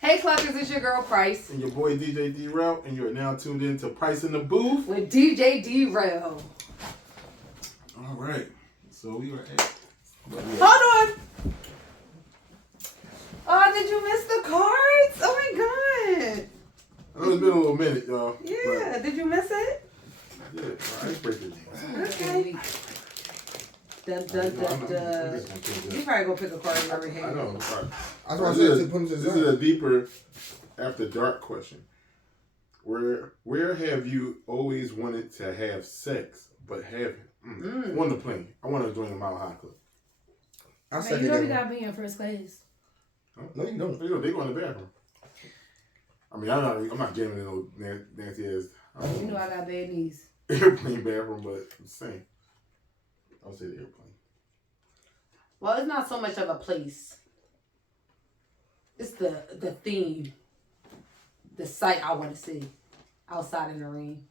Hey Cluckers, it's your girl Pryce. And your boy DJ D-Rail, and you are now tuned in to Pryce in Da Booth. With DJ D-Rail. Alright, so we are at... Hold on! Oh, did you miss the cards? Oh my god! I know it's been a little minute, y'all. Yeah, did you miss it? I did. Icebreaker. Okay. Dun, dun, dun, dun. You probably gonna pick a card you already had. I know. That's why I said This is a deeper after dark question. Where have you always wanted to have sex but haven't? Won the plane. I want to join the Mile High Club. I Man, you know we gotta be in first class. No, you don't. They go in the bathroom. I mean, I'm not jamming in no nasty ass. You know I got bad knees. Airplane bathroom, but I'm saying. I'll say the airplane. Well, it's not so much of a place. It's the theme. The sight I want to see. Outside in the rain.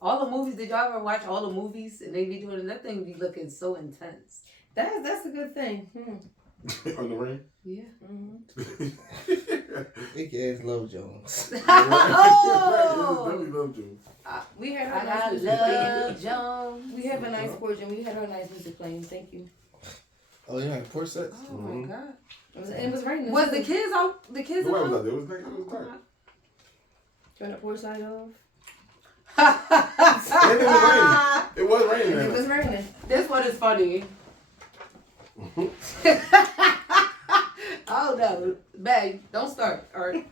All the movies, did y'all ever watch all the movies? And they be doing that thing be looking so intense. That's a good thing. On the rain? Yeah. Big ass Love Jones. Oh! Love Jones. We had I our got nice music Love playing. Jones. We have a nice portion. We had our nice music playing. Thank you. Oh, you had porch sex? Oh my god. It was raining. Was the kids out? The kids The out? was out there. It was dark. Turn the porch light off. And it was raining. It was raining. It was raining. This one is funny. Oh no, babe, don't start. All right.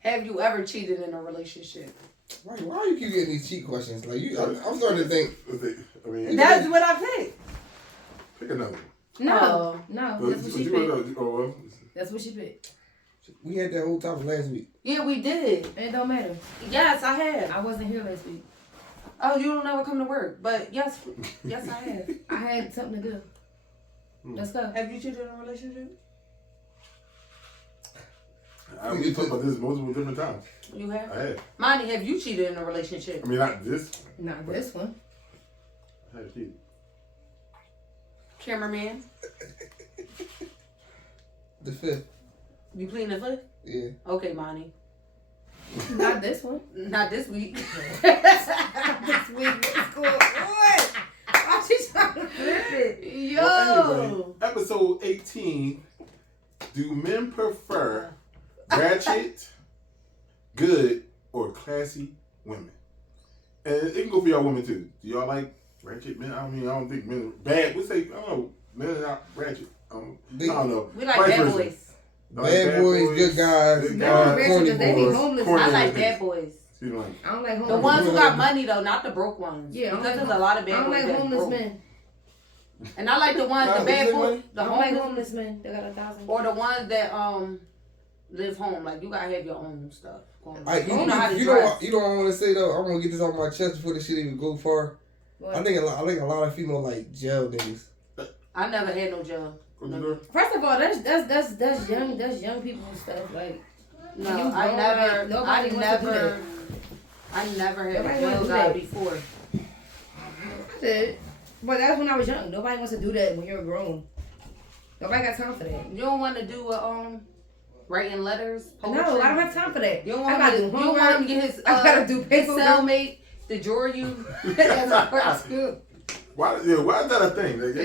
Have you ever cheated in a relationship? Why do you keep getting these cheat questions? Like I'm starting to think. I mean, That's what I picked. pick another one. No, that's what she picked. That's what she picked. We had that whole topic last week. Yeah, we did. It don't matter. Yes, I have. I wasn't here last week. Oh, you don't ever come to work, but yes, I have. I had something to do. Let's go. Have you cheated in a relationship? We talked about this multiple different times. You have? I had. Monty, have you cheated in a relationship? I mean, not this. Not this one. I had cheated. Cameraman, The fifth. you pleading the fifth? Yeah. Okay, Monty. Not this one. Not this week. This week. What's going on? Why she trying to flip it? Yo. Well, anyway, episode 18. Do men prefer ratchet, good, or classy women? And it can go for y'all women too. Do y'all like ratchet men? I mean, I don't think men are bad. We say, I don't know, men are not ratchet. I don't know. We like Vice bad versa. boys. Bad boys, good guys. Good No, guys, ratchet corny because they be boys. homeless. Corny I like niggas. bad boys. You know, like, I don't like homeless. The ones who got money though, not the broke ones. Yeah, I don't because like there's a lot of I bad don't boys like that's homeless broke. men. And I like the ones, the Nah, bad is it boys, money? the I don't like homeless, homeless men. They got 1,000. or the ones that live home. Like you gotta have your own stuff. Going on. You You know how to know dress. what? You know what I want to say though. I'm gonna get this off my chest before this shit even go far. What? I think a lot of female like jail niggas. I never had no job. what you doing? First of all, that's young people and stuff. Like No, you I grown, never. nobody wants to do that. I never had Nobody a wants job to do that. before. I did. But that's when I was young. Nobody wants to do that when you're grown. Nobody got time for that. You don't want to do writing letters. Poetry? No, I don't have time for that. You don't I want gotta to. do You don't homework. want him to get his. I gotta do his paperwork. cellmate to draw you as a person. Why is that a thing? Like,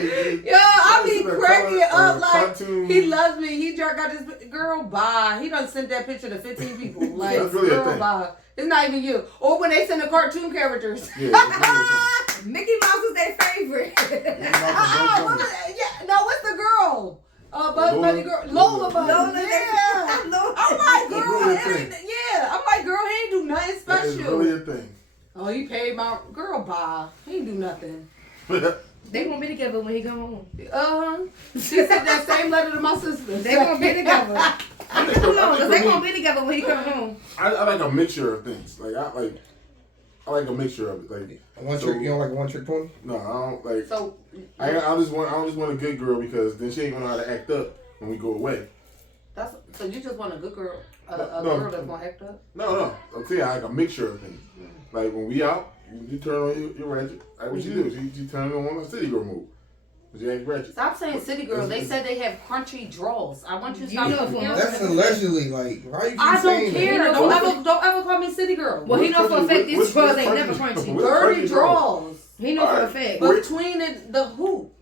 Yo, I be It's a cracking color- up like cartoon. he loves me. He got this girl. Bye. He done sent that picture to 15 people. Like That's really a girl, thing. bye. It's not even you. Or when they send the cartoon characters. Yeah, it's really a thing. Mickey Mouse is their favorite. Oh, what was that? Yeah, no, what's the girl? Buzz Lola. Bunny girl, Lola Bunny. Lola, Yeah. Lola. I'm like, That's girl, really a it thing. ain't, yeah. I'm like, girl, he ain't do nothing That is special. really a thing. Oh, he paid my girl. Bye. He ain't do nothing. They gonna be together when he come home. She sent that same letter to my sister. They gonna be together. I think Hold on, for 'cause they me, gonna be together when he come home. I like a mixture of things. Like I like a mixture of it. Like One trick. You don't like a one trick pony? no, I don't like. So, I just want a good girl because then she ain't gonna know how to act up when we go away. so you just want a good girl, a No. girl that's gonna act up? No, I'm saying I like a mixture of things. Like when we out, you turn on your ratchet. Like what you do? You turn on a city girl move. But you ain't Ratchet. Stop saying city girls. They said they have crunchy draws. I want you to You stop. know for a That's allegedly, like, why you keep I don't saying care. that? Don't ever call me city girl. Well, he know for a fact these What's drawers ain't crunchy? never crunchy. What's Dirty crunchy draws. He know for a Alright. fact. Wait. Between the hoop.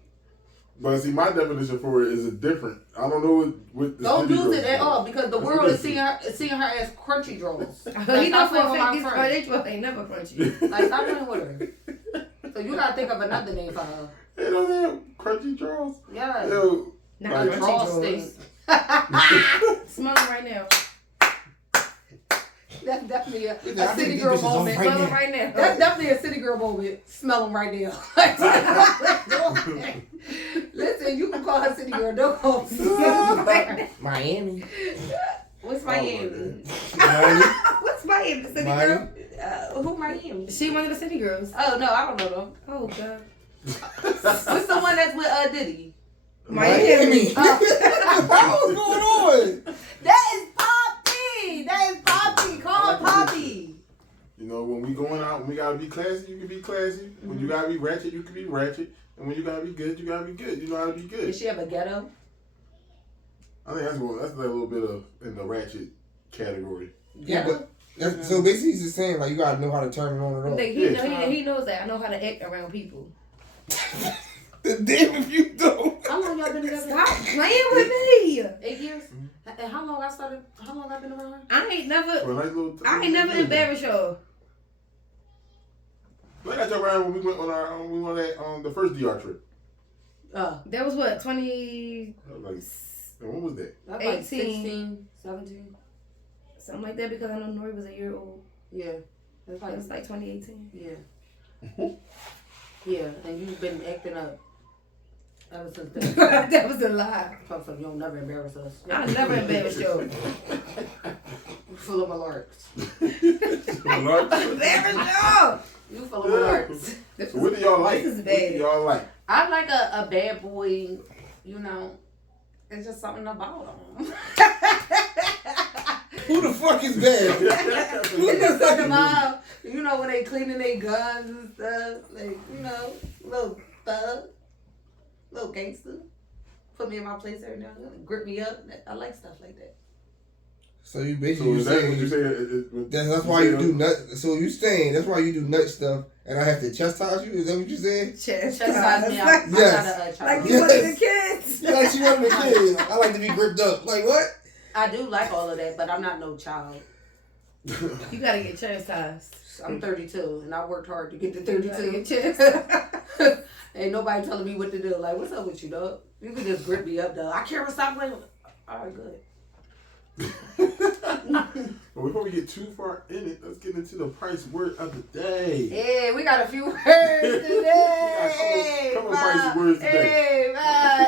But see, my definition for it is a different. I don't know what the Don't city use girls it at do. all because the That's world what is it seeing her as crunchy draws. He know Stop for a playing with fact my these friend. they drawers ain't never crunchy. Like, stop playing with her. So you gotta think of another name for her. They don't have crunchy draws. Yeah. Yo, Not Like crunchy draw drawers. stink. Smell them right now. That's definitely a I think city these girl bitches on moment. right Smell them now. right now. That's definitely a city girl moment. Smell them right now. Listen, you can call her city girl. Don't call me. Smell 'em right now. Miami. What's my Miami? Miami. What's Miami? The city Miami. girl? Who Miami? She one of the city girls. Oh no, I don't know them. Oh god. What's the one that's with Diddy? Miami. Oh. What's going on? That is Poppy. That is Poppy. Call her Poppy. You know, when we going out, when we gotta be classy, you can be classy. When you gotta be ratchet, you can be ratchet. And when you gotta be good, you gotta be good. You know how to be good. Does she have a ghetto? I think that's a little bit of in the ratchet category. Yeah, but so basically he's just saying like you gotta know how to turn it on and off. Like, he knows that. I know how to act around people. Damn if you don't. How long y'all been together? Stop playing with me. 8 years. And how long I been around her? I ain't never For a nice little embarrassed y'all. Like I around when we went on our we went at the first DR trip. That was what, 20 That was like, when was that? That's like 18. 16, 17. something like that because I know Nori was a year old. Yeah. That's It was like 2018. Yeah. Yeah, and you've been acting up ever since then. That was a lie. So you'll never embarrass us. I never embarrassed y'all. You full of malarks. Embarrassed y'all. You full of malarks. So what do y'all like? This is What bad. do y'all like? I like a bad boy, you know. It's just something about him. Who the fuck is bad? It's just something about, you know, when they cleaning their guns and stuff. Like, you know, little thug, little gangster. Put me in my place every now and then. Grip me up. I like stuff like that. So you So basically is that what you say? that's why you do nut. So you saying that's why you do nut stuff, and I have to chastise you? Is that what you saying? Chastise me. Like I'm Yes. not a you child. Yes. one of the kids. Yeah, like she one of the kids. I like to be gripped up. Like what? I do like all of that, but I'm not no child. You gotta get chastised. I'm 32, and I worked hard to get to You gotta 32. get chastised. Ain't nobody telling me what to do. Like, what's up with you, dog? You can just grip me up, though. I can't stop playing. All right, good. But before we get too far in it, let's get into the Pryce word of the day. Yeah, we got a few words today. Couple Pryce words today.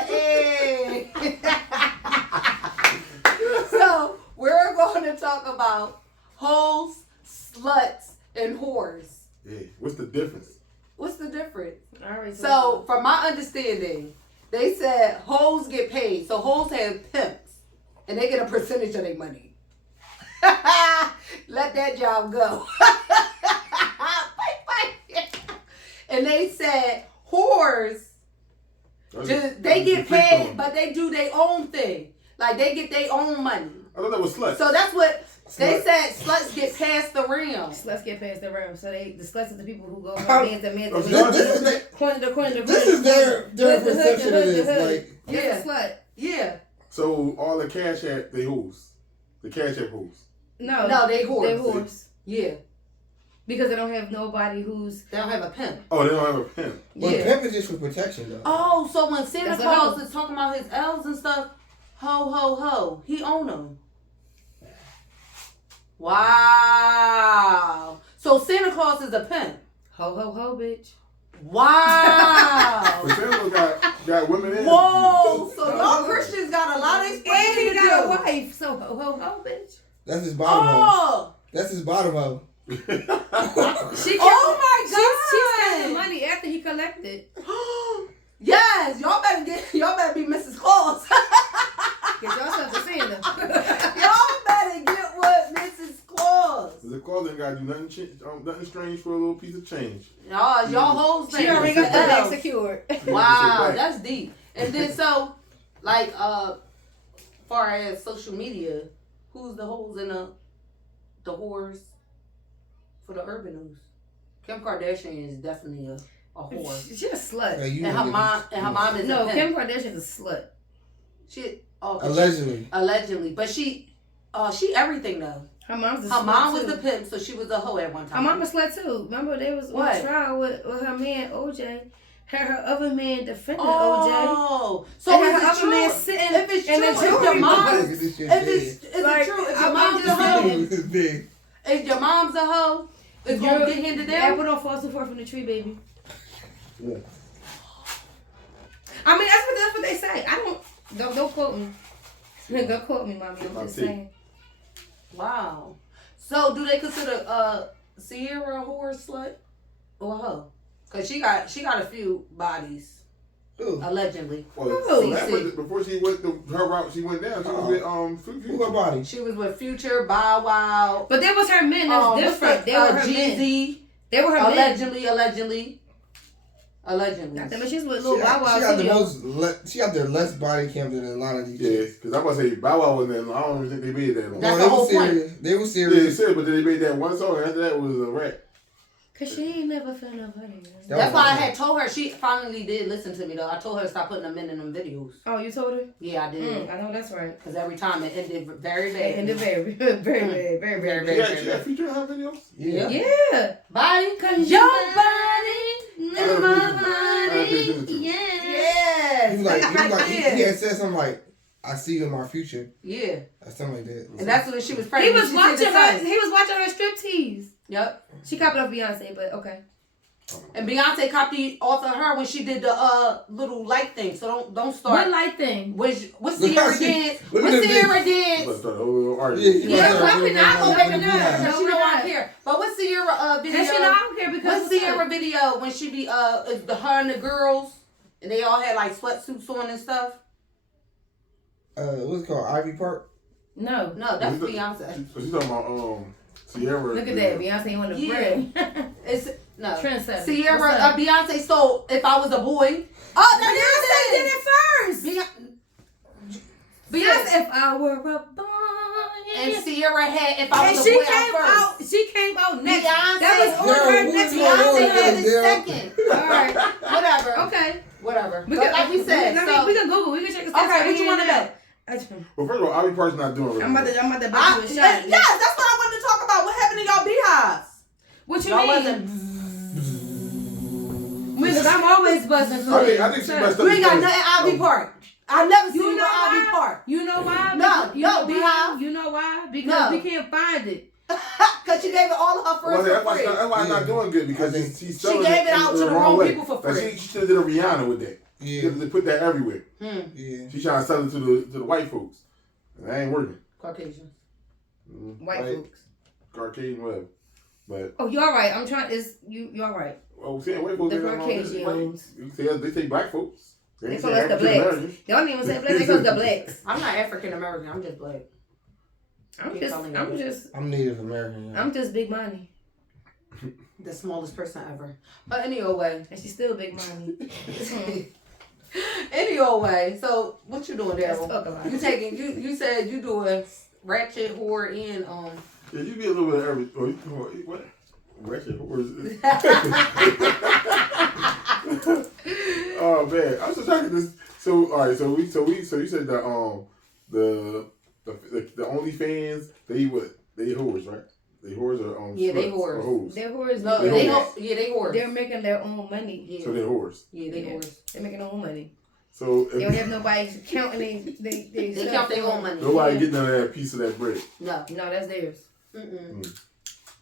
Hey. So, we're going to talk about hoes, sluts, and whores. Yeah, what's the difference? What's the difference? Alright, So, from my understanding, they said hoes get paid. So, hoes have pimps, and they get a percentage of their money. Let that job go. And they said whores, they get paid, but they do their own thing. Like, they get their own money. I thought that was slut. So, that's what they said. Sluts get passed around. Sluts get past the round. So the sluts is the people who go from How- man to man Oh, to so man. Corner to corner to This is their Hood to hood to perception of hood to this. hood. Like Yeah. That's a slut. Yeah. So all the Cash App, they hoes. The Cash App hoes. No, they whores. They're whores. Yeah. Because they don't have nobody who's. They don't have a pimp. Oh, they don't have a pimp. well, Yeah. pimp is just for protection though. Oh, so when Santa That's a Claus hoe. is talking about his elves and stuff, ho, ho, ho, he own them. Wow. So Santa Claus is a pimp. Ho, ho, ho, bitch. Wow. But Santa got women in. Whoa. So y'all Christians got a lot of And explaining he to got a do. wife. So ho, ho, ho, bitch. That's his bottom hoe. Oh. That's his bottom hoe. She Oh my She's spending God. money after he collected. Yes. Y'all better be Mrs. Claus. Get yourself to Santa. Y'all better get with Mrs. Claus. The Claus ain't got gotta do nothing strange for a little piece of change. Oh, y'all hoes. She already got the bag secured. Wow, that's deep. And then so, like, far as social media, who's the hoes in the whores for the urban news? Kim Kardashian is definitely a whore. She's a slut. Yeah, And her mom is No, a Kim pimp. Kardashian's a slut. She Allegedly. but she everything though. Her mom's a Her slut mom was too. the pimp, so she was a hoe at one time. Her mom a slut too. Remember they was What? on trial with her man OJ. Her other man defended OJ. Oh, so And is her it other true? man sitting If it's in true, the if your jury mom, box. if it's Like, true, if I'm your mom's a just hoe, saying. if your mom's a hoe, it's gonna get handed down. Apple don't fall too far from the tree, baby. Yeah. I mean, that's what they say. Don't quote me. Don't quote me, mommy. I'm just saying. Wow. So do they consider Sierra a whore, slut, or a hoe? Cause she got a few bodies. Ooh. Allegedly. Well, Oh, that was before she went her route. She went down. She was with Who her body? She was with Future, Bow Wow. But they was her men. That's different. They were her men. Jeezy. They were her men. Allegedly. Not that, but she's with Lil Bow Wow. She got the less body cam than a lot of these Yeah, chicks. because I'm about to say Bow Wow was in. I don't even think they made that long. That's No, the whole point. serious. They were Yeah, serious. they said, but then they made that one song, and after that was a rap. Cause she ain't never felt nobody. That's why I had told her. She finally did listen to me though. I told her to stop putting them in them videos. Oh, you told her? Yeah, I did. I know that's right. Because every time it ended very bad. It ended very bad. She got featured in her videos? Yeah. Yeah. Body, Cause your your body is my body. Yeah. He was like, he had said something like, I see you in my future. Yeah. Or something like that. And that's when she was He pregnant. was watching her. He was watching her striptease. Yep. She copied off Beyonce, but okay. And Beyonce copied off of her when she did the little light thing. So don't start. What light thing? What Sierra dance? What Sierra dance? Yeah, clapping I out. go back and down. No, She we're know I not. don't care. But what Sierra video? And she know I don't care because What Sierra video when she be the her and the girls and they all had like sweatsuits on and stuff? What's it called? Ivy Park? No. No, that's Beyonce. She's talking about Sierra. Look at that. Beyonce on the brain. It's no Trendsetter. Sierra Beyonce stole If I Was a Boy. Oh, Beyonce did it first. Beyonce, If I Were a Boy. And Sierra had If I Was And a she Boy came out first. She came out next. Beyonce. That was on her next. Beyonce had on, it girl? second. All right. Whatever. Okay. Whatever. We But can, like we said, we can Google. We can check the stats. Okay, what you want to know? Well, first of all, Ivy Park's not doing it. I'm about to bet you a shot. Yes, that's what I wanted to talk about. What happened to y'all beehives? What you Y'all mean? wasn't. Because I'm always buzzing for I think she messed up. You ain't got nothing Ivy Park. I've never seen You you know at Ivy why? Park. You know why? No, You no, know why? Beehive. You know why? Because No. we can't find it. Because she gave it all of her Well, friends that's for free. why it's not doing good because she's selling gave it out to the wrong way. people for Like, free. she should have did a Rihanna with that. Yeah. They put that everywhere. Yeah. She's trying to sell it to the white folks. And that ain't working. Caucasian. White folks. Caucasian, whatever. But Oh, you're right. I'm trying. You're right. well, saying white folks, The ain't nothing wrong with Caucasians. white. They say black folks. They ain't call say us the African blacks. Americans. They don't even say black. They call us the blacks. I'm not African American. I'm just black. I'm Native American. Yeah. I'm just Big Money. The smallest person ever. But anyway. And she's still Big Money. Anyway, so what you doing, Let's Daryl? talk about it. You taking you said you doing Ratchet, whore, and Yeah, you be a little bit of everything. What? Ratchet horse. Oh man, I was just talking this. So all right, so you said that the OnlyFans they whores, right? They whores or Yeah, they sluts whores. or hoes. They're whores. no, They they whores. they whores. They're making their own money. Yeah. So they're whores. Yeah, they Yeah. whores. They're making their own money. So They don't have nobody counting they They count their own money. nobody getting none of that piece of that bread. No. No, that's theirs.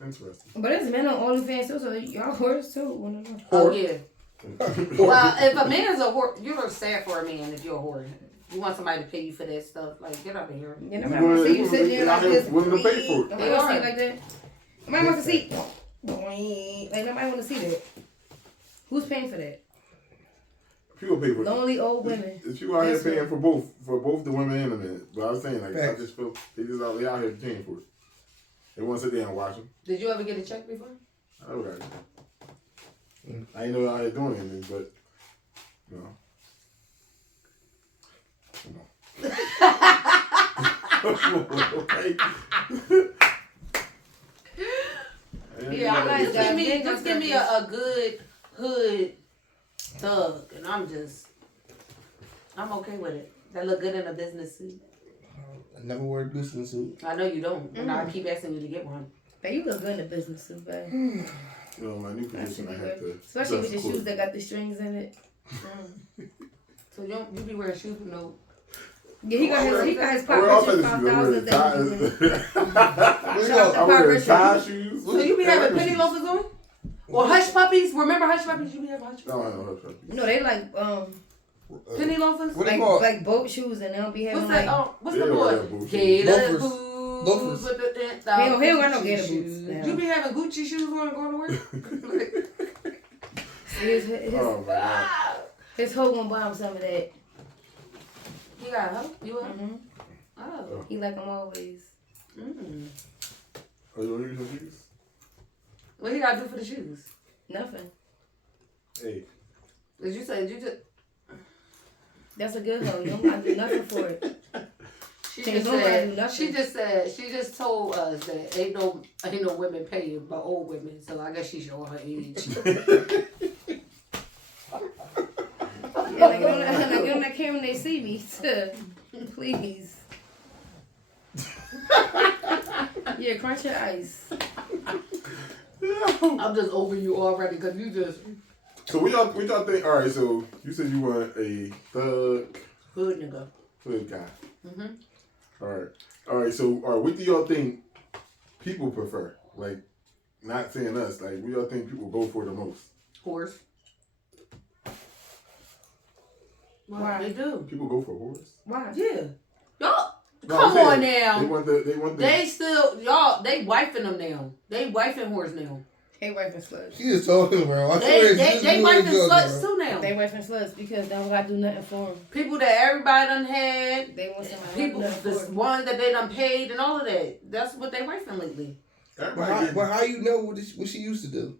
Interesting. But there's men on OnlyFans too, so y'all whores too. One of them. Oh yeah. Well, if a man is a whore, you're sad for a man if you're a whore. You want somebody to pay you for that stuff. Like, get out of here. You know, want to see you sitting there like this. Willing to pay for it. Nobody want to see it like that. Nobody wants to see. Like nobody want to see that. Who's paying for that? People pay for it. Lonely old women. If you out here That's paying right. for both the women and the men. But I was saying, like, I just feel they out here paying for it. They want to sit there and watch them. Did you ever get a check before? I got it. I ain't know how they doing anything, but you know. Come on. Okay. Yeah, I like just give me a good hood thug, and I'm okay with it. That look good in a business suit. I never wear a business suit. I know you don't, and I keep asking you to get one. But you look good in a business suit, babe. You know, my new position, I have to. Especially with your shoes that got the strings in it. So you be wearing shoes with no. Yeah, he got his Pop Richard 5000s that I wear tie shoes. So you be having penny loafers on? Or hush puppies? Remember hush puppies? You be having hush puppies? No, I don't have hush puppies. No, they like penny loafers? What they call? like boat shoes, and they don't be having What's like. that? What's Yeah, the boy? Gator Loafers. boots. With the, He don't got no gator shoes. boots now. You be having Gucci shoes on going to work? His Oh my God. his hoe gonna buy him some of that. You got a hoe? You a hoe? Mm-hmm. Oh. He like them always. Mm. Oh, you want to use some shoes? What he got to do for the shoes? Nothing. Hey. Did you say, That's a good hoe. You don't gotta do nothing for it. She Can't just nobody do said, nothing. she just told us that ain't no women paying but old women, so I guess she showing her age. And I get on that camera and they see me. Please. Yeah, crunch your ice. I'm just over you already because you just So we y'all think? All right. So you said you want a thug hood nigga. hood guy. Mhm. All right. So what do y'all think people prefer? Like, not saying us. Like, what do y'all think people go for the most? Horse. Why? They do. People go for horse. Why? Yeah. Y'all, No, come I'm saying, on now. They want the. They still, y'all, they wifing them now. They wifing horse now. They wifing sluts. She just told him, bro. I They swear she just wifing blew sluts it, too now. They wifing sluts because they don't gotta do nothing for them. People that everybody done had. They want somebody People, to do the nothing for 'em. ones that they done paid and all of that. That's what they wifing lately. But how you know what she used to do?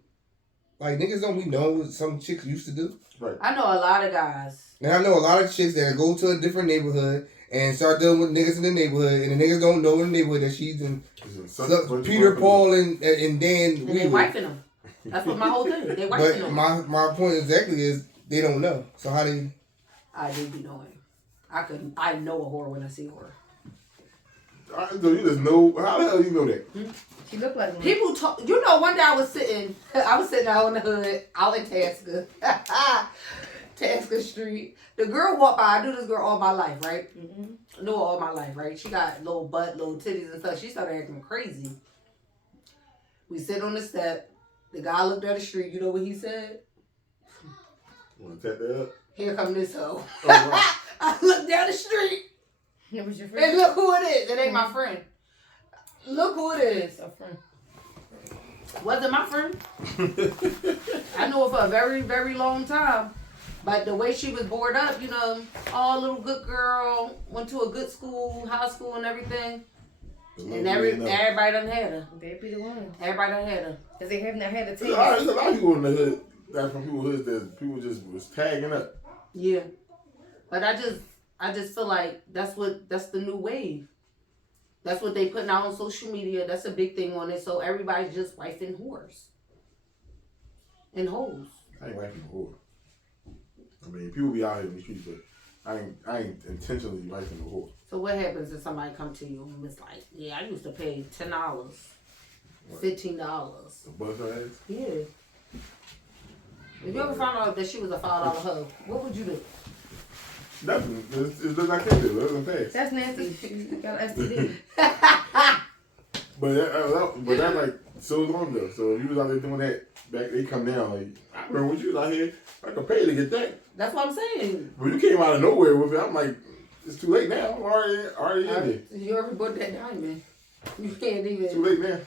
Like, niggas don't be know what some chicks used to do. Right. I know a lot of guys. And I know a lot of chicks that go to a different neighborhood and start dealing with niggas in the neighborhood, and the niggas don't know in the neighborhood that she's in Peter, Paul, and Dan. And they wifing them. That's what my whole thing. They wifing But them. my point exactly is they don't know. So how they? I do be knowing. I know a whore when I see a whore. So you just know. How the hell you know that? She look like one. People talk. You know, one day I was sitting out in the hood, out in Tasker, Tasker Street. The girl walked by. I knew this girl all my life, right? Mm-hmm. I knew her all my life, right? She got little butt, little titties and stuff. She started acting crazy. We sit on the step. The guy looked at the street. You know what he said? Want to tap that up? Here come this hoe. Oh, wow. I looked down the street. It was your friend. And look who it is. It ain't my friend. Look who it is. A friend. Wasn't my friend. I knew her for a very, very long time. But the way she was brought up, you know, all little good girl, went to a good school, high school and everything. And everybody done had her. They be the one. Everybody done had her. Because they have not had a There's taste. a lot of people in the hood. That's from people's hoods that people just was tagging up. Yeah. But I just feel like that's the new wave. That's what they putting out on social media. That's a big thing on it. So everybody's just wifing whores. And hoes. I ain't wifing a whore. I mean, people be out here in the streets, but I ain't intentionally wifing a whore. So what happens if somebody come to you and it's like, yeah, I used to pay $10, $15. The bust her ass? Yeah. If you ever found out that she was a $5 hoe, what would you do? Nothing. It's nothing I can do. It doesn't pass. That's nasty. She got an STD. But that like so long ago. So if you was out there doing that, back they come down like I remember when you was out here, I could pay to get that. That's what I'm saying. But you came out of nowhere with it. I'm like, it's too late now. I'm already in there. You ever bought that diamond? You can't even. Too late now.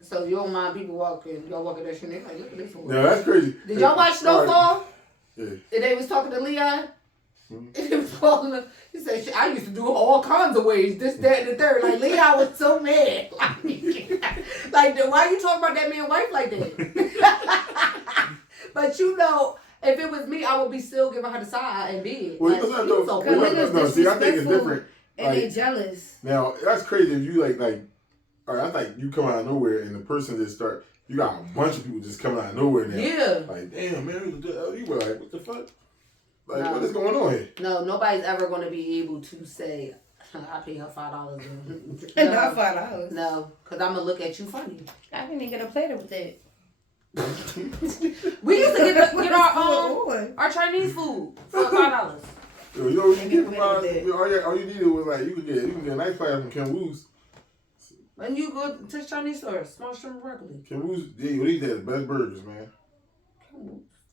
So you don't mind people walking, y'all walking that shit, they like, look at this one. No, that's crazy. Did y'all watch Snowfall? Yeah. And they was talking to Leon? He said, I used to do it all kinds of ways, this, that, and the third. Like, Leon was so mad. Like, why you talking about that man's wife like that? But you know, if it was me, I would be still giving her the side and be. Well, like, no, see, I think it's different. And Like, they jealous. Now, that's crazy if you like, all right, I think you come out of nowhere and the person just start, you got a bunch of people just coming out of nowhere now. Yeah. Like, damn, man, you were like, what the fuck? Like, No. what is going on here? No, nobody's ever going to be able to say, I pay her $5. And not $5. No, because I'm going to look at you funny. I didn't even get a platter with that. We used to get our Chinese food for $5. Yo, you know what you get all you needed was like, you can get a nice platter from Kim Woo's. When you go to the Chinese store, small shrimp broccoli. Kim Woo's, yeah, these are the best burgers, man.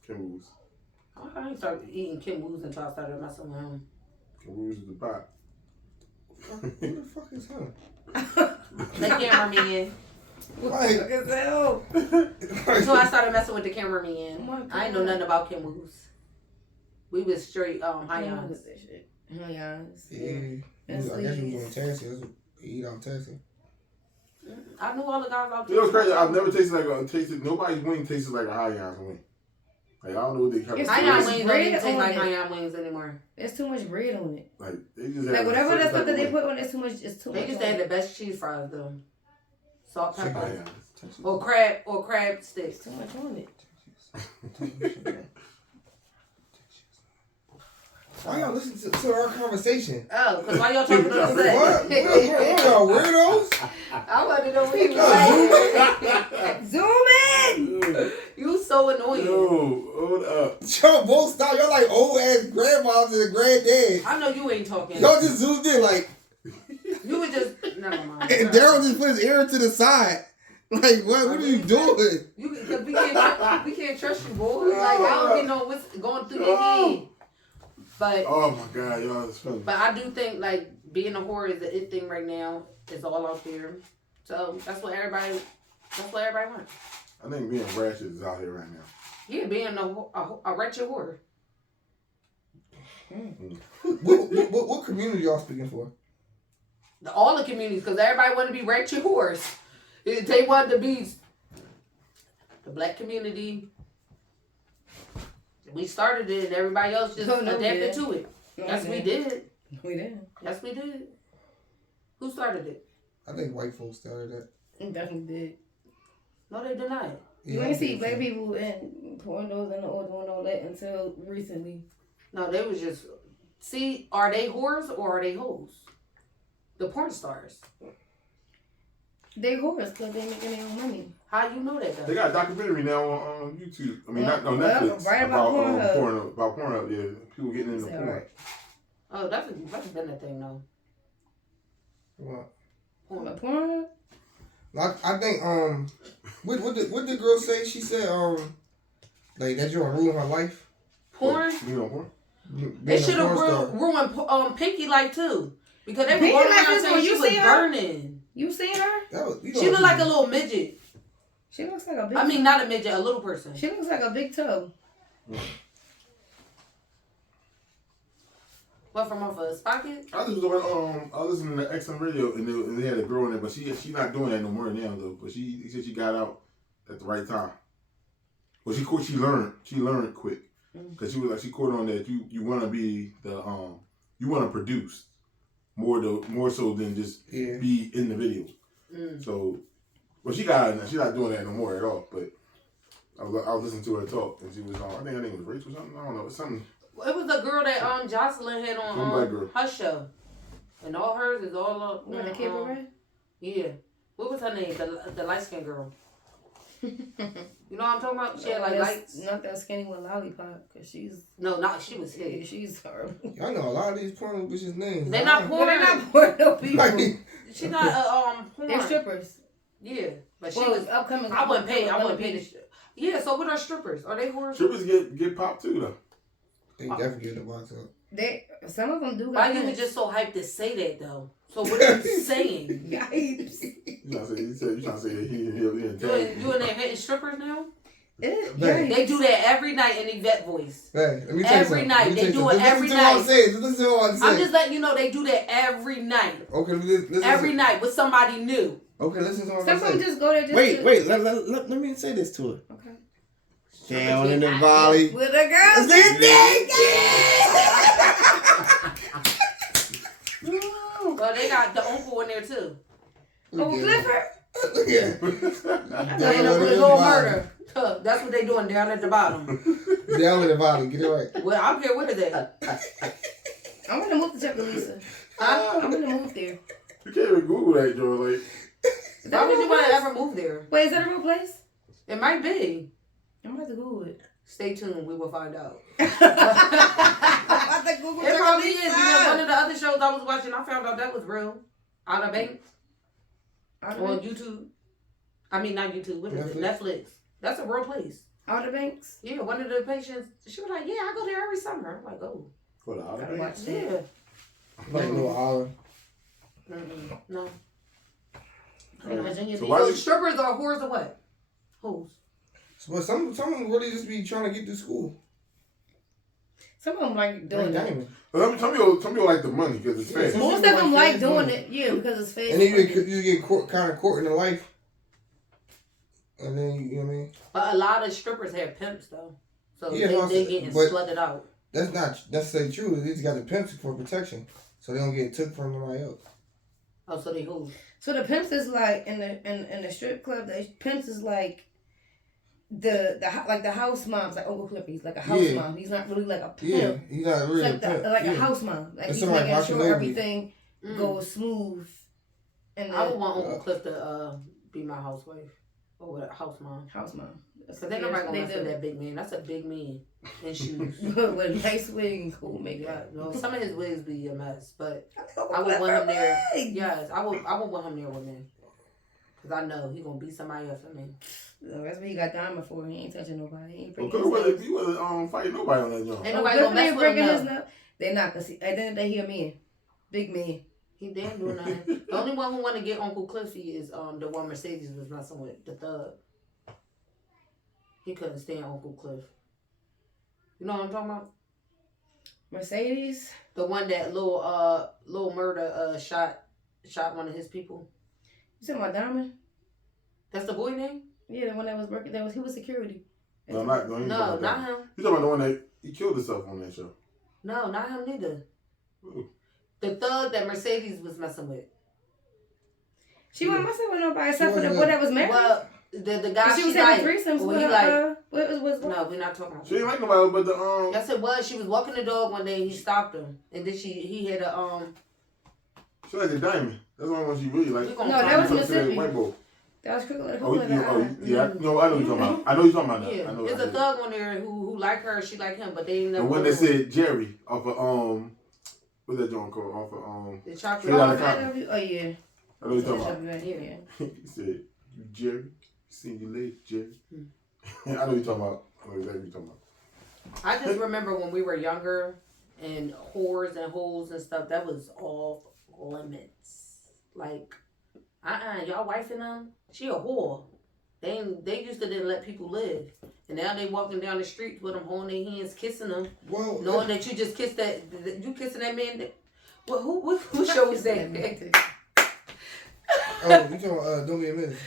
Kim Woo's. I ain't started eating Kim Woo's until I started messing with him. Kim Woo's is the pot. Who the fuck is her? The cameraman. Like, Until I started messing with the cameraman. Oh I ain't know nothing about Kim Woo's. We was straight Hyans. Hyans. Yeah. I guess you was on Tassie. That's what they eat out Tassie. I knew all the guys out You know what's crazy? I've never tasted nobody's wing tastes like a Hyans wing. Like, I don't know what they have. Hyan wings don't even taste on like it. Hyan wings anymore. There's too much bread on it. Like, they just Like have whatever a that certain stuff that they type of put on, it's too much. It's too They much. used to have the best cheese fries though. Salt, wing. pepper, Hyans. or crab sticks. Too much on it. Why y'all listen to our conversation? Oh, because why y'all talking about What? that? What y'all weirdos? I want to know what he was Zoom in. You so annoying. Yo, hold up. Y'all both stop. Y'all like old ass grandmas and granddads. I know you ain't talking. Y'all just zoomed in like, You would just never mind. and Daryl just put his ear to the side. Like, what are you doing? Cause we can't trust you, boy. Like I don't even know what's going through your head. But Oh my God, y'all, it's funny. But I do think like being a whore is the it thing right now. It's all out there. So that's what everybody wants. I think being ratchet is out here right now. Yeah, being a wretched whore. What community y'all speaking for? All the communities, because everybody want to be wretched whores. They want to be the black community. We started it and everybody else just adapted to it. Yes, we did. We did. Yes, we did. Who started it? I think white folks started that. We definitely did. No, they denied. You ain't see black people and pornos and all that until recently. No, they was just... See, are they whores or are they hoes? The porn stars. They whores because they making their own money. How you know that, though? They got a documentary now on YouTube. I mean, not on Well, Netflix. right about Pornhub. About Pornhub, yeah. People getting into porn. Right. Oh, that's been a thing, though. What? Porn? I think what the girl say? She said like that you're ruining her life. Porn? You know porn? They should have ruined Pinky life, too. Because they were Pinky going Life around is saying when she you was see her? burning. You seen her? She looked like a little midget. She looks like a big. I mean, not a midget, a little person. She looks like a big toe. What, from off a pocket? I just was on I listened to the XM radio and they had a girl in there, but she's not doing that no more now though. But she said she got out at the right time. Well, she learned quick because she was like she caught on that you want to be the you want to produce more so than just be in the video. So, well, she got out now. She's not doing that no more at all. But I was listening to her talk and she was on. I think her name was Rachel or something. I don't know. Something. It was the girl that Jocelyn had on her show. And all hers is all up. With the cable red? Yeah. What was her name? The light skinned girl. You know what I'm talking about? She had like lights. Not that skinny with lollipop, cause she's she was hit. Yeah, she's horrible. I know a lot of these porn bitches' names. They're not porn. They're not porno people. She's not porn. They're strippers. Yeah, but she well, was upcoming. I wouldn't pay this. Yeah, so what are strippers? Are they whores? Strippers get popped too though. They definitely get the box up. Some of them do. Why you were just so hyped to say that though? So what are you saying? Yipes. You trying to say that he You in there hitting strippers now? They do that every night in Yvette voice. Hey, let me tell you Every something. night. They do it every night. Listen to what I'm saying. I'm just letting you know they do that every night. Okay, listen. Every night with somebody new. Okay, listen to what I'm Some saying. of them just go there just Wait. Let me say this to her. Okay. Down in the valley. With the girls. Well, they got the uncle in there too. Uncle Clifford? Look at They end up with a little murder. That's what they doing down at the bottom. Down in the valley, get it right. Well, I don't care what it is. I'm gonna move to Tuscaloosa. Huh? I'm gonna move there. You can't even Google that, Joe. Like, Why would you want to ever move there? Wait, is that a real place? It might be. I'm about to Google it. Stay tuned. We will find out. I'm about to Google It probably is Tuscaloosa. because one of the other shows I was watching, I found out that was real. Outer Banks on YouTube. I mean, not YouTube. What is it? Netflix. That's a real place. Outer Banks? Yeah, one of the patients, she was like, yeah, I go there every summer. I'm like, oh. for the Gotta Outer watch Banks? Yeah. Like little island. No. So why So you- strippers are whores or what? Who's? But some of them really just be trying to get to school. Some of them like doing Like, it. damn. Well, some people like the money because it's fast. Most Most of them like doing it, yeah, because it's fast. And then you get kind of caught in the life. And then, you know what I mean? But a lot of strippers have pimps though. So Yeah, they getting but- slutted out. That's not necessarily true. They just got the pimps for protection. So they don't get took from somebody else. Oh, so they who? So the pimps is like in the strip club. The pimps is like the house moms, like Uncle Clifford. He's like a house mom. He's not really like a pimp. Yeah, he's not really It's like a pimp. a house mom. Like It's he's somebody making watching sure over everything goes smooth. And I would want Uncle Cliff to be my housewife or what, house mom. House mom. Cause they nobody gonna mess with that big man. That's a big man in shoes. With a nice wig and cool Yeah, makeup. no, some of his wigs be a mess, but I would want him there. Yes, I would want him there with me. Cause I know he gonna beat somebody up for me. No, that's what he got diamond for. He ain't touching nobody. He ain't Well, breaking his he wasn't fighting nobody on that joint. Ain't nobody gonna mess with breaking his him. nose. They not, cause at the end of the day, he a man. Big man. He didn't do nothing. The only one who want to get Uncle Cliffy is the one Mercedes was messing with, the thug. He couldn't stand Uncle Cliff. You know what I'm talking about? Mercedes. The one that little murder shot one of his people. You said my diamond? That's the boy name? Yeah, the one that was working. He was security. No, No, not not him. You talking about the one that he killed himself on that show? No, not him neither. Ooh. The thug that Mercedes was messing with. She wasn't messing with nobody except for the wasn't boy that was married. Well, the guy And she was like. having threesomes well, with he her. like. What? No, we're not talking about. She ain't like nobody, but the Yes, it was. She was walking the dog one day. And he stopped her, and then he had a she like the diamond. That's the only one she really like. we gonna No, find that was out. Mississippi. White boy. That was cricket. Oh, yeah. No, I know you're talking about. I know you're talking about that. Yeah, I know. there's a thug on there who like her, she like him, but they ain't never. The one that said Jerry off of what's that joint called? Off of the chocolate. Straight Outta Compton. Oh yeah. I know you're talking about. Yeah. He said, "You Jerry, seen your legs, Jerry." I know you're talking about. I know exactly what you're talking about. I just remember when we were younger and whores and hoes and stuff, that was off limits. Like, y'all wifing them? She a whore. They used to didn't let people live. And now they walking down the street with them holding their hands, kissing them, Well, knowing that you just kissed you kissing that man. Well, who show was that? oh, you talking about Don't Be a Menace.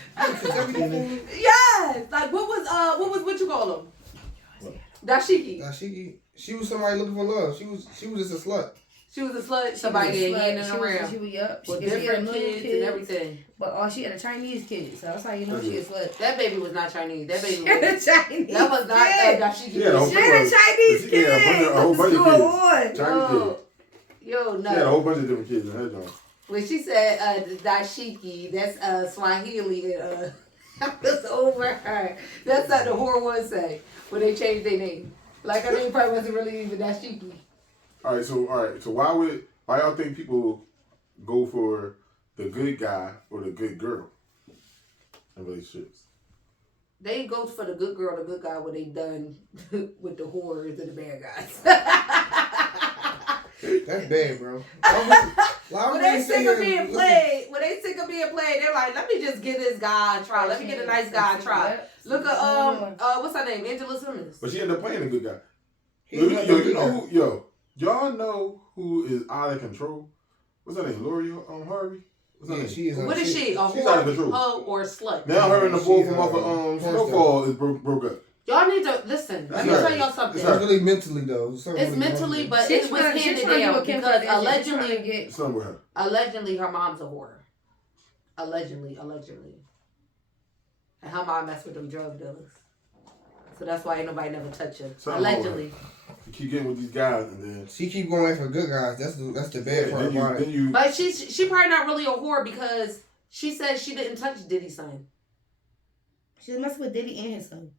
Yes! Like, what you call them? Dashiki. She was somebody looking for love. She was just a slut. She was a slut. Somebody getting handing around. She was up. With She had different a million kids and everything. But she had a Chinese kid, so that's how you know she a slut. That baby was not Chinese. That baby She had a was. Chinese That was not kid. Dashiki. She had a whole She had a Chinese She kid. had a whole bunch of What's kids. going on? Chinese kids. Yo, She had a no. whole bunch of different kids in her joint. When she said dashiki, that's Swahili. That's over her. That's how the whore would say when they changed their name. Like her name probably wasn't really even dashiki. All right. So why y'all think people go for the good guy or the good girl in relationships? They go for the good girl, the good guy, what they done with the whores and the bad guys. That's bad, bro. When they sick of being played, they're like, let me just give this guy a try. Let me get a nice guy a try. Look at what's her name? Angela Simmons. But she ended up playing a good guy. He's not a good guy. Y'all know who is out of control? What's her name? Lori Harvey? What's her name? She is. What is she? A She's out of control. hoe or a slut? Now her and the boy from off of Snowfall is broke up. Y'all need to listen. Let me tell y'all something. It's really mentally though. It's mentally, but it was handed down because allegedly her mom's a whore. Allegedly. And her mom messed with them drug dealers. So that's why ain't nobody never touch her. Allegedly. You keep getting with these guys and then she keep going after good guys. That's the bad part about it. But she probably not really a whore because she said she didn't touch Diddy's son. She was messing with Diddy and his son.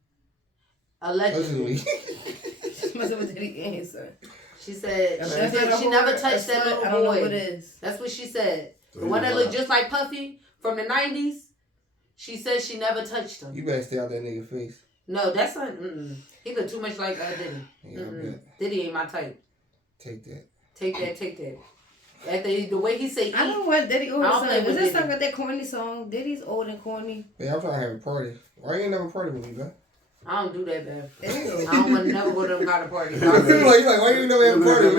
Allegedly. She's messing with Diddy and his son. She said she never touched that little boy. I don't know what it is. That's what she said. The one that looked just like Puffy from the 90s. She said she never touched him. You better stay out that nigga face. No, that's not. He look too much like Diddy. Yeah, Diddy ain't my type. Take that. After the way he say, I don't want Diddy or his son. Was that song got that corny song? Diddy's old and corny. Yeah, I'm trying to have a party. Why you ain't never party with me, man? I don't do that, man. I don't want to never go to them kind of party. You're like, why you ain't never have a party?